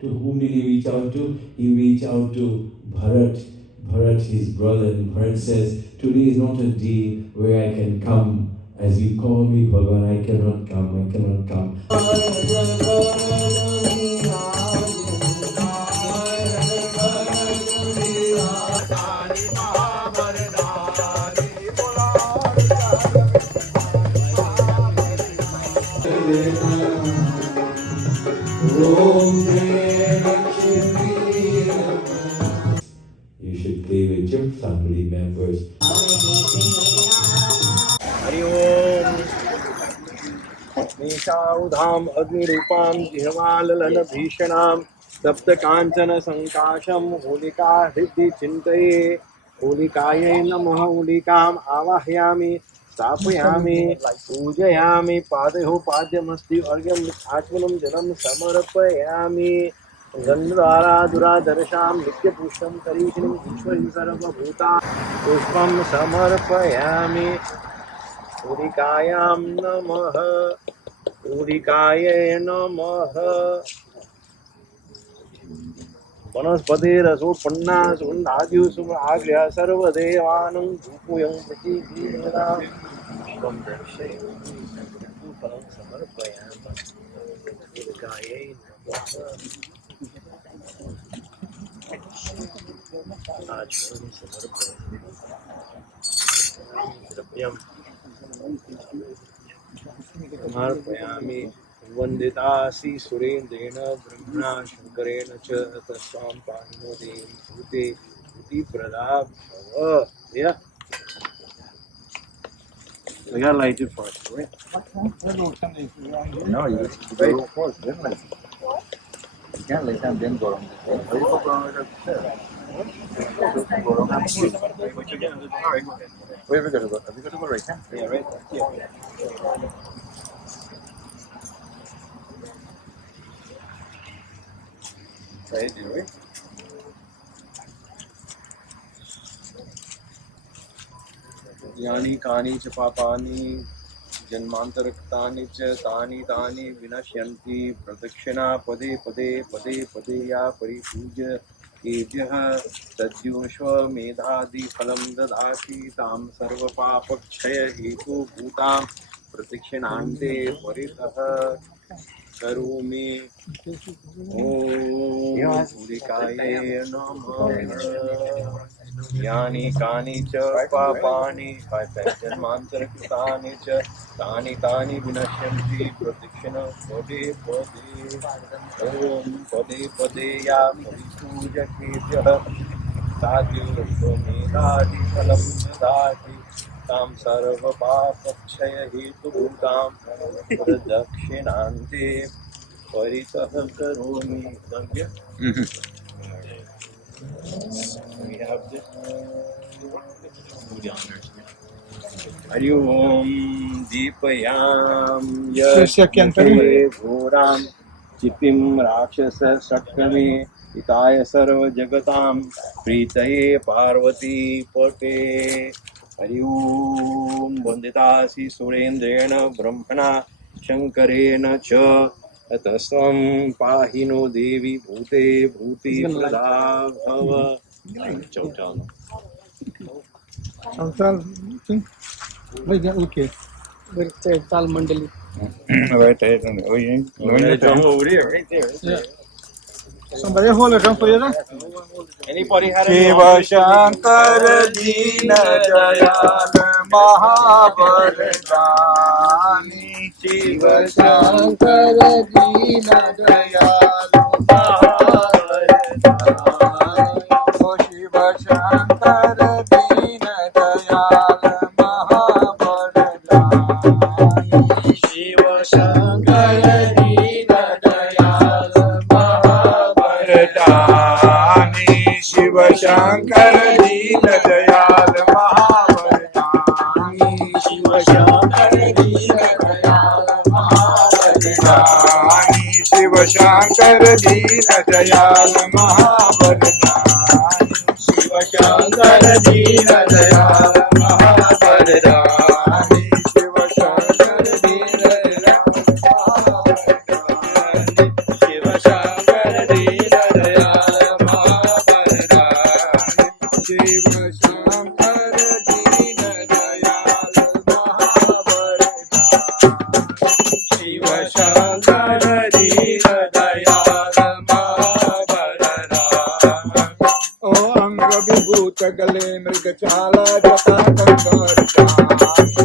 To whom did he reach out to? He reached out to Bharat, Bharat his brother, and Bharat says, today is not a day where I can come. As you call me, Bhagavan, I cannot come, I cannot come. You should play with your family members. Hari ओम निशाउधाम अग्निरूपां जिह्वाललन भीषणां सप्त कांचन संकाशं होलिका हृदि चिन्तये होलिकायै नमः होलिकाम् आवाहयामि स्थापयामि पूजयामि पादयोः पाद्यमस्ति अर्घ्यम् आचमनं जलं समर्पयामि गन्धद्वारा दुरादर्शां नित्यपुष्टं करीषिणीम् ईश्वरी सर्वभूता पुष्पं समर्पयामि होलिकायां नमः होलिकायै नमः वनस्पतिरसोत्पन्ना सुगन्धाद्युसुमाग्र्यः सर्वदेवानं धूपोऽयं प्रतीकीर्णनां पुष्पं दर्शयामि फलं समर्पयामि होलिकायै नमः आचमनं समर्पयामि द्रव्यं समर्पयामि वन्दितासि सुरेन्द्रेण ब्रह्मणा शङ्करेण च तस्वां पाहिनो देवी भूते भूतिप्रदा भव. Yeah. We gotta light it first, right? No, you go first, then light it. You can't light and then go on. Where we gotta go? Have we got to go right now? Yeah, right. Yeah. Right, right. यानि कानि च पापानि जन्मान्तरकृतानि च तानि तानि विनश्यन्ति प्रदक्षिणा पदे पदे पदे पदे या परिपूज्य केभ्यः तद्योश्वमेधादिफलं ददाति तां सर्वपापक्षयहेतुभूतां प्रदक्षिणान्ते परितः करोमि. ॐ होलिकायै नमः. यानि कानि च पापानि जन्मान्तरकृतानि च तानि तानि विनश्यन्ति प्रदक्षिण पदे पदे. ॐ पदे पदे या परिपूजकेभ्यः साध्योश्वमेधादिफलं ददाति तां सर्वपापक्षयहेतुभूतां प्रदक्षिणान्ते परितः करोमि. We have this. हरि ओम दीपयाम यस्यन्ते घोरां चितिं राक्षस सट्टमे हिताय सर्वजगतां प्रीतये पार्वती पटे. हरि ओम वन्दितासि सुरेन्द्रेण ब्रह्मणा शङ्करेण च तस्त्वं पाहि नो देवी भूते भूतिप्रदा भव. चौथाल. Okay. Tal Mandali. Right there. Oh, yeah. Drum over there, right there. Yeah. Somebody hold a drum for you, Anybody had a Shiva Shankar Dina Dayal Mahavardhani. Shiva Shankar Dina Dayal Mahavardhani. Oh, Shiva Shankar Dina Dayal Mahavardhani. Shiva Shankar Dina Dayal Mahavardhani. Shiva Shankar Dina Dayal Mahavardhani. Shiva Shankar Dina Dayal Mahavardhani. Shiva Shankar Dina Dayal Mahavardhani. Shiva Shankar Dina Dayal Mahavardhani. Shiva Shankar Dina Dayal Shiva Shankar Dina गले मृग चाला जटा कंगर जानी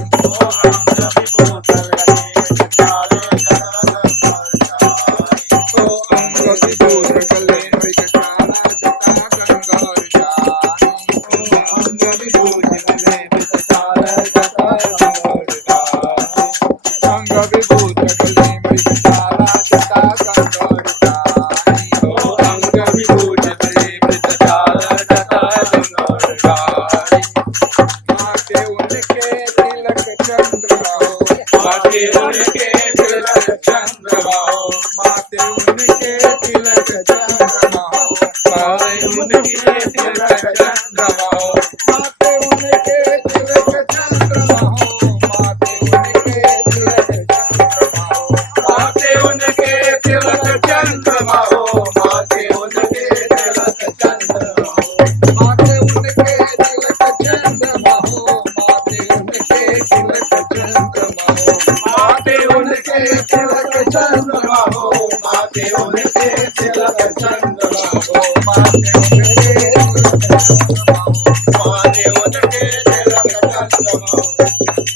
ओ अंग विभूत गले मृग चाला जटा कंगर जानी अंग विभूत गले मृग चाला जटा कंगर जानी अंग विभूत गले मृग चाला जटा कंगर जानी ओ अंग विभूत गले मृग चाला जटा कंगर जानी माथे उनके तिलक चंद्रमा हो माथे उनके तिलक चंद्रमा हो माथे उनके तिलक चंद्रमा हो माथे उनके तिलक चंद्रमा हो माथे उनके तिलक चंद्रमा हो माथे उनके तिलक चंद्रमा हो माथे उनके तिलक चंद्रमा हो माथे उनके तिलक चंद्रमा हो माथे उनके तिलक चंद्रमा हो माथे उनके तिलक चंद्रमा हो माथे उनके तिलक चंद्रमा हो माथे उनके तिलक चंद्रमा हो माथे उनके माथे उनके तिलक चंद्रमा हो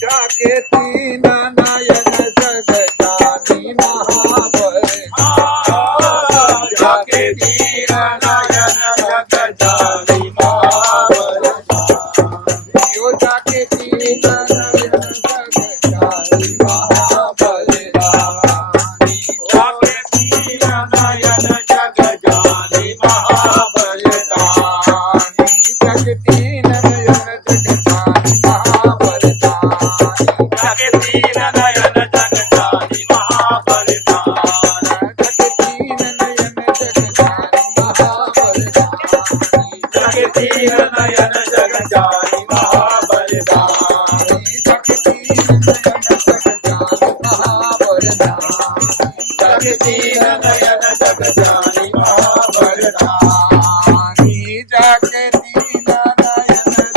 जाके तीन नयन जग जानी महाबल जाके तीन नयन जग जानी महाबल यो जाके तीन नयन जग जानी महाबल जाके तीन नयन जग जानी महाबल जग तीन नयन जग जानी महाबल जग तीन नयन जग जानी महाबल जग तीन नयन जग जानी महाबल जग तीन नयन जग जानी महाबल जग तीन नयन जग जानी महाबल जग तीन नयन जग जानी महाबल जग तीन नयन जग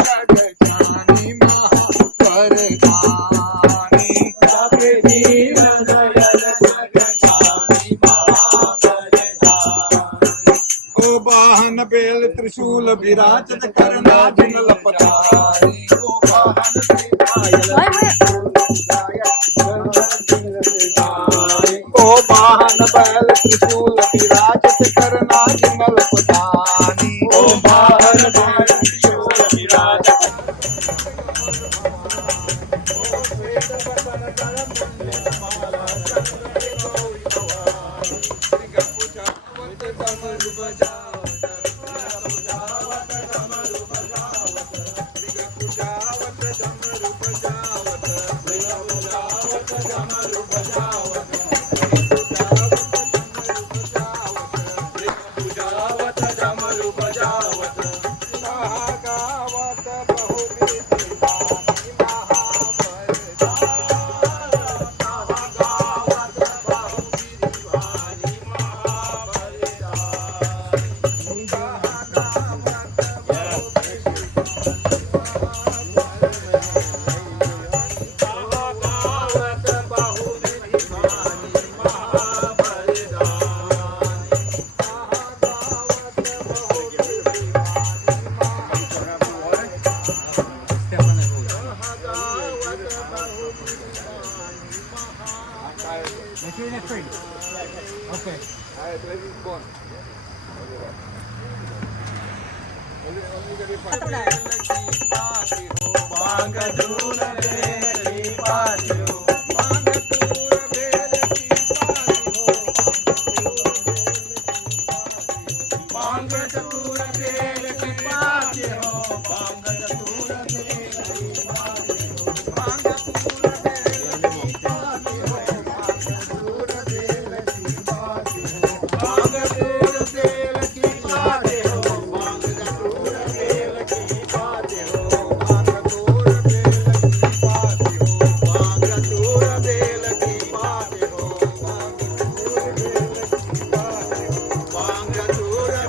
जानी महाबल जग तीन नयन जग जानी महाबल ओ वाहन बेल त्रिशूल विराजत करना जिन लपतारी ओ वाहन ओ वाहन बैल त्रिशूल विराजत करना जिन लपतानी ओ वाहन बैल त्रिशूल विराजत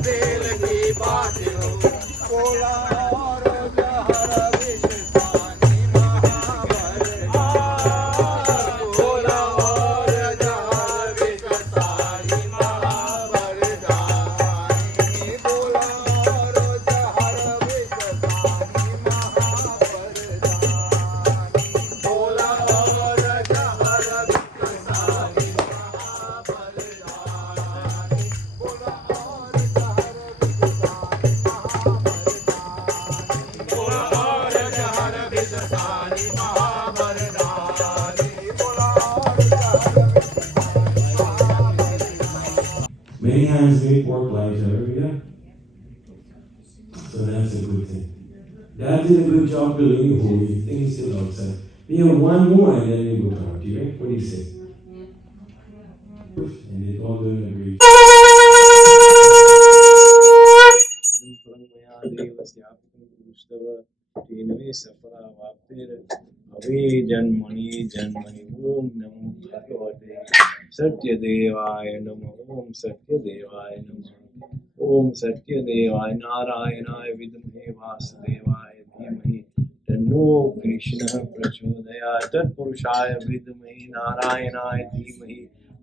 बेल की work lighter, yeah? So that's a good thing. Dad did a good job doing holy things still outside. We have one more and then we go to party, right? What do you say? And they all don't agree. Away जन्मनि जन्मनि ओम नमो भगवते सत्यदेवाय नमः ओम सत्यदेवाय नमः ओम सत्यदेवाय नारायणाय विद्महे वासुदेवाय धीमहि तन्नो कृष्णः प्रचोदयात् तत्पुरुषाय विद्महे नारायणाय धीमहि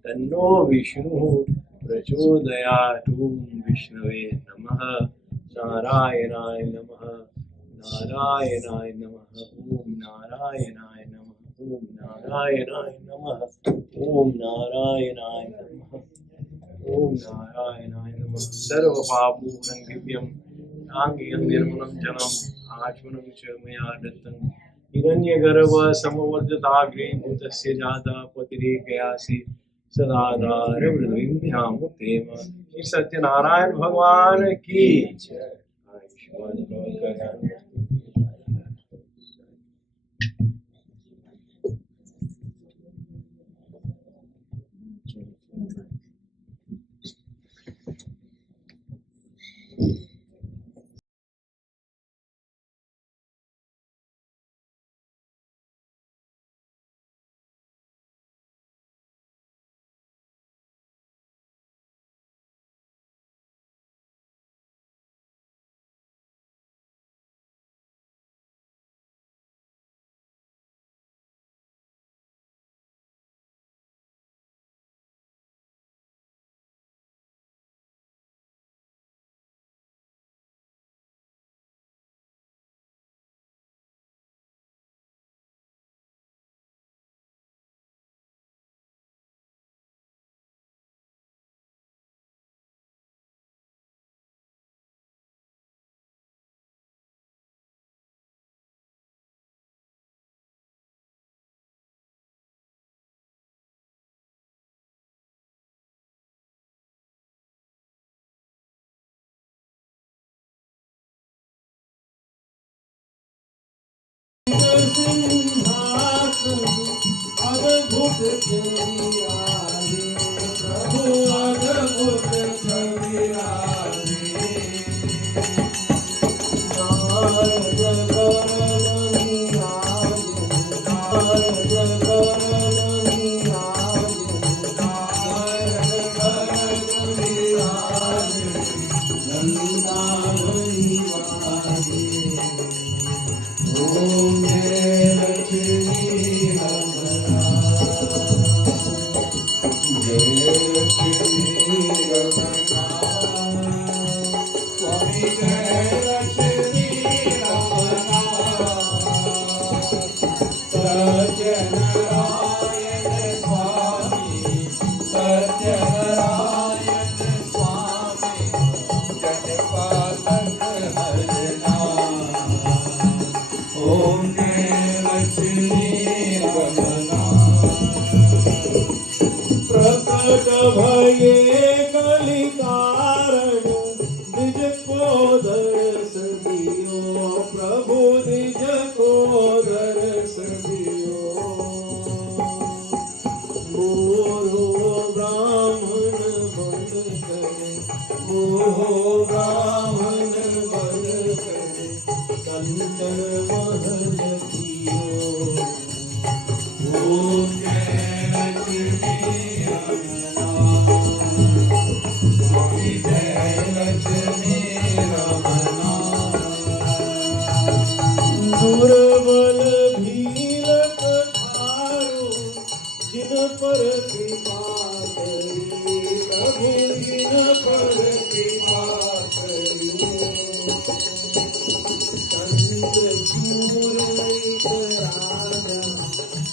तन्नो विष्णुः प्रचोदयात् ओम विष्णवे नमः नारायणाय नमः नारायणाय नमः ओम नारायणाय नमः ओम नारायणाय नमः ओम नारायणाय नमः ओम नारायणाय नमः सर्वपापोहं दिव्यं आंगियं निर्मलं जलम् आचमनं च मया दत्तं हिरण्यगर्भ समवर्धिताग्रे भूतस्य जाता पतिरेकयासि सदाधार वृद्धिभ्यामुतेम श्री सत्यनारायण भगवान की जय। आयुष्मान भव।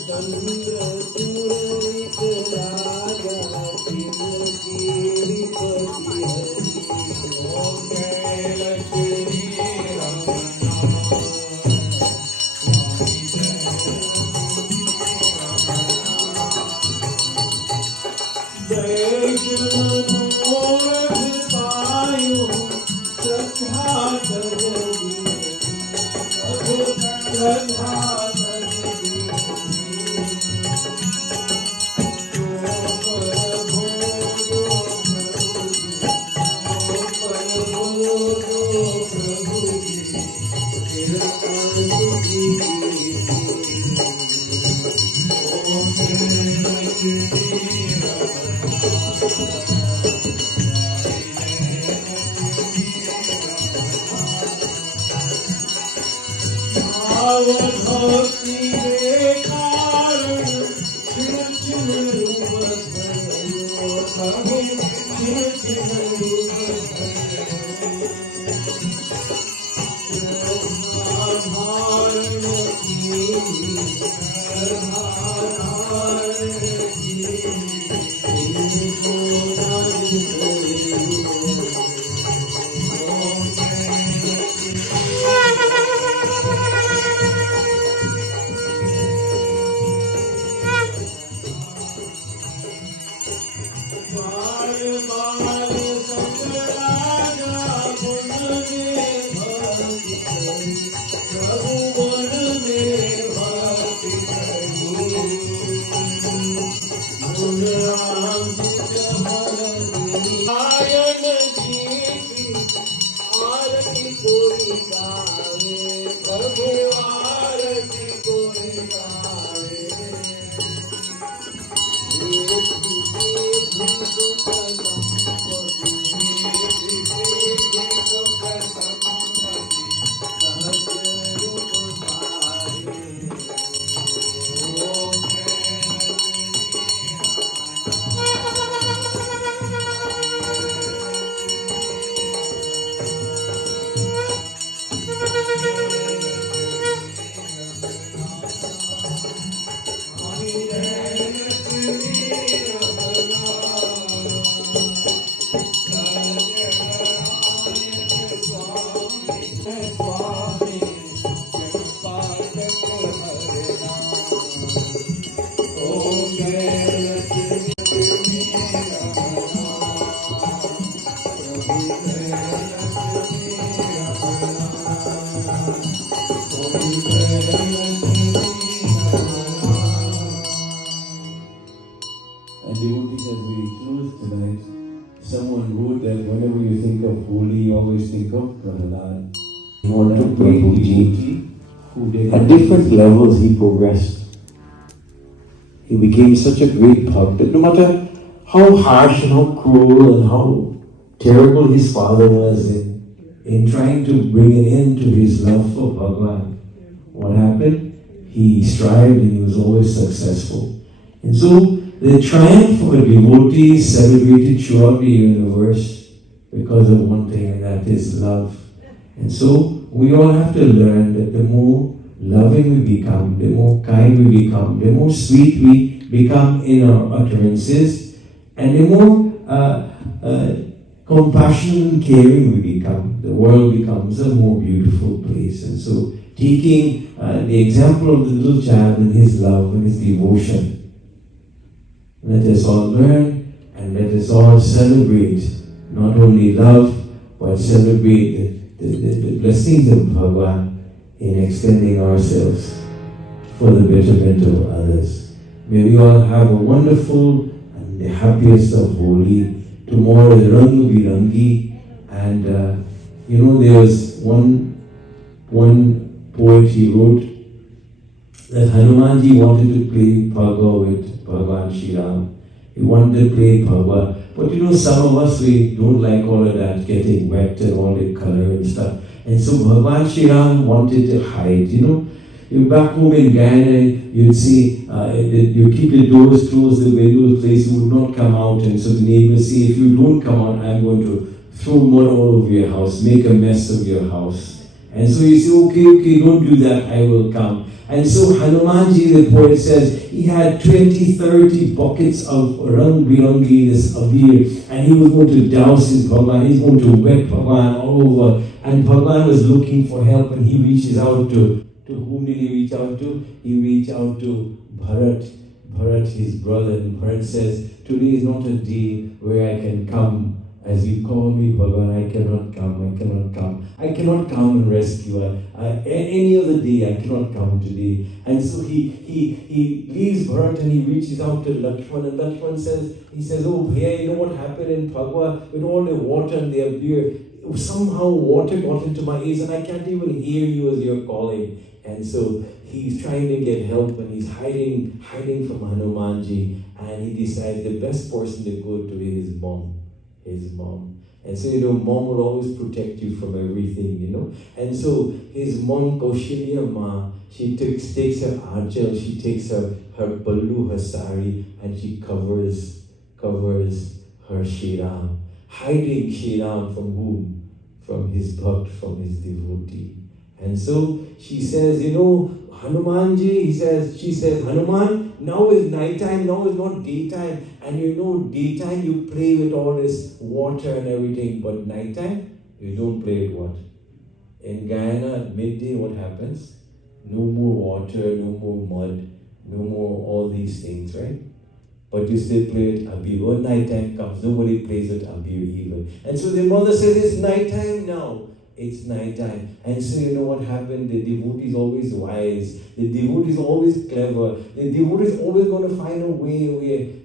चंद्र And devotees, as we close tonight, someone wrote that whenever you think of holy, you always think of Prahlad. More to Prabhuji. Who did At different levels he progressed. He became such a great bhakt that no matter how harsh and how cruel and how terrible his father was in trying to bring an end to his love for Bhagavan, what happened? He strived and he was always successful. And so the triumph of a devotee is celebrated throughout the universe because of one thing, and that is love. And so we all have to learn that the more loving we become, the more kind we become, the more sweet we become in our utterances, and the more compassionate and caring we become, the world becomes a more beautiful place. And so taking the example of the little child and his love and his devotion, let us all learn and let us all celebrate not only love, but celebrate the blessings of Bhagavan in extending ourselves for the betterment of others. May we all have a wonderful and the happiest of Holi. Tomorrow is Rang Birangi, and there was one poet he wrote that Hanumanji wanted to play Bhagavad with Bhagavan Shri Ram. He wanted to play Bhagavad. But some of us, we don't like all of that, getting wet and all the color and stuff. And so Bhagavan Shri Ram wanted to hide, You're back home in Guyana, you'd see, you keep the doors closed, the windows closed, you would not come out. And so the neighbors say, if you don't come out, I'm going to throw mud all over your house, make a mess of your house. And so you say, okay, don't do that, I will come. And so Hanumanji, the poet says, he had 20-30 buckets of Rang Birangi, this Abir, and he was going to douse his Bhagavan, he's going to wet Bhagavan all over. And Bhagavan was looking for help, and he reaches out to whom did he reach out to? He reached out to Bharat, his brother. And Bharat says, today is not a day where I can come. As you call me, Bhagavan, I cannot come. I cannot cannot come and rescue her. Any other day, I cannot come today. And so he leaves Bharat and he reaches out to Lakshman, and Lakshman says, oh, Bhaiya, you know what happened in Phagwa with all the water and the beer? Somehow water got into my ears and I can't even hear you as you're calling. And so he's trying to get help and he's hiding from Hanumanji, and he decides the best person to go to is his mom. And so, mom will always protect you from everything, And so his mom, Kaushalya Ma, she takes her achal, she takes her pallu, her sari, and she covers her Shriram, hiding Shriram from whom? From his bhakt, from his devotee. And so she says, Hanumanji, she says, Hanuman, now is nighttime, now is not daytime. And daytime you play with all this water and everything, but nighttime, you don't play with what? In Guyana, at midday, what happens? No more water, no more mud, no more all these things, right? But you still play with Abir. When nighttime comes, nobody plays with Abir even. And so the mother says, it's nighttime now. It's nighttime. And so you know what happened? The devotee is always wise. The devotee is always clever. The devotee is always going to find a way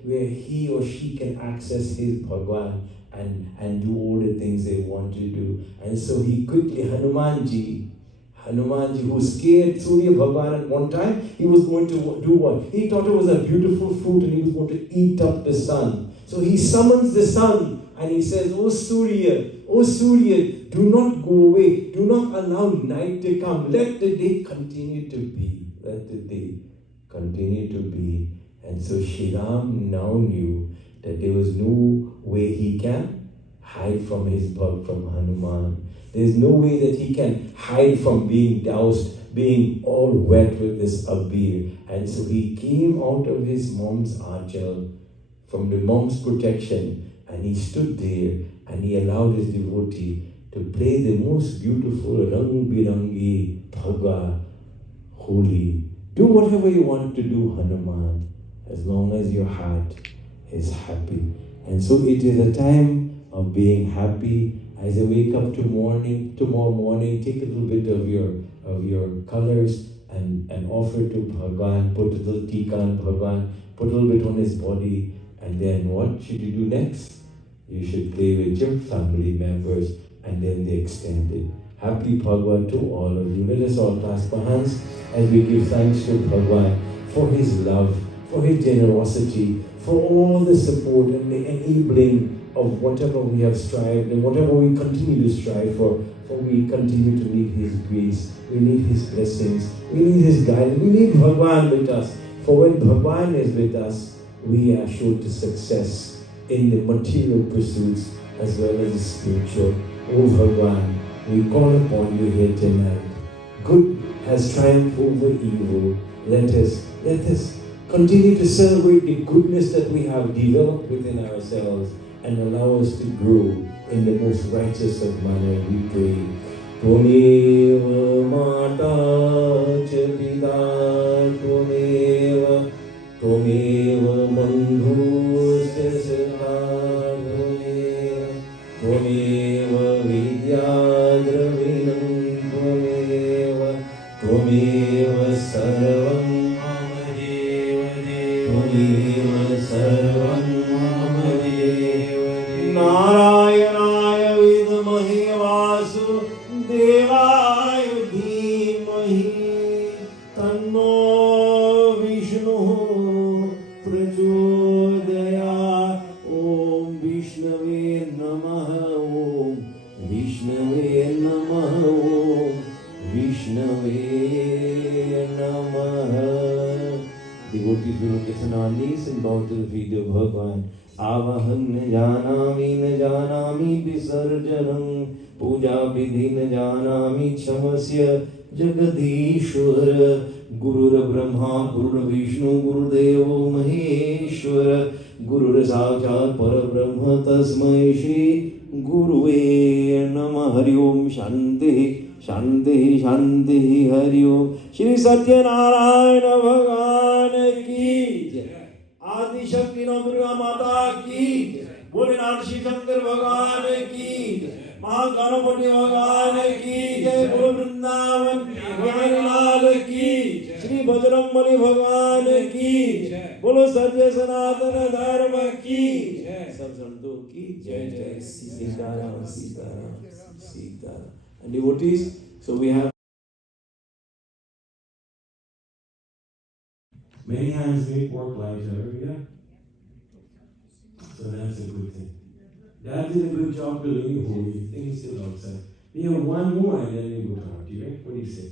where he or she can access his Bhagwan and do all the things they want to do. And so he quickly, Hanumanji, who scared Surya Bhagwan at one time, he was going to do what? He thought it was a beautiful fruit and he was going to eat up the sun. So he summons the sun and he says, Oh Surya, do not go away. Do not allow night to come. Let the day continue to be. Let the day continue to be. And so Shriram now knew that there was no way he can hide from his bhakt, from Hanuman. There's no way that he can hide from being doused, being all wet with this abir. And so he came out of his mom's achal, from the mom's protection, and he stood there and he allowed his devotee to play the most beautiful Rang Birangi Bhagwa Holi. Do whatever you want to do, Hanuman, as long as your heart is happy. And so it is a time of being happy. As you wake up tomorrow morning, take a little bit of your colors and offer to Bhagwan, put a little tika on Bhagwan, put a little bit on his body, and then what should you do next? You should play with your family members, and then the extended. Happy Bhagwan to all of you. Let us all clasp our hands as we give thanks to Bhagwan for his love, for his generosity, for all the support and the enabling of whatever we have strived and whatever we continue to strive for we continue to need his grace, we need his blessings, we need his guidance, we need Bhagwan with us. For when Bhagwan is with us, we are sure to success in the material pursuits as well as the spiritual. Oh Bhagwan, we call upon you here tonight. Good has triumphed over evil. Let us continue to celebrate the goodness that we have developed within ourselves and allow us to grow in the most righteous of manner, we pray. Tvameva mata cha pita tvameva bandhu sasana tvameva vidya dravinam tvameva sarvam mama tvameva sarvam mama Narayana vidmahi vasu devaya dhimahi tanno Vishnu prachodaya Om Vishnave Namaha Om Vishnave Namaha Om Vishnave Namaha. Devotees will get on our knees and bow to the feet of Bhagwan. Avaham न जानामि विसर्जनं पूजा विधि न जानामि क्षमस्य जगदीश्वर गुरुर्ब्रह्मा गुरुर्विष्णु गुरुदेवो महेश्वर गुरुर्साक्षात् परब्रह्म तस्मै श्री गुरुवे नमः. हरि ओम. शांति शांति शांति. हरि ओम. श्री सत्यनारायण भगवान की जय. आदि शक्ति नौ दुर्गा माता की. भोलेनाथ श्री शंकर भगवान की. महागणपति भगवान की जय, बोलो वृंदावन बिहारी लाल की, श्री बजरंगबली भगवान की, बोलो सत्य सनातन धर्म की, सब संतों की जय जय, Sitaram Sitaram Sitaram. And devotees, so we have many hands make work lighter, yeah? So that's a good thing. Dad did a good job building you holy, things still outside. We have one more and then we go party, right? What do you say?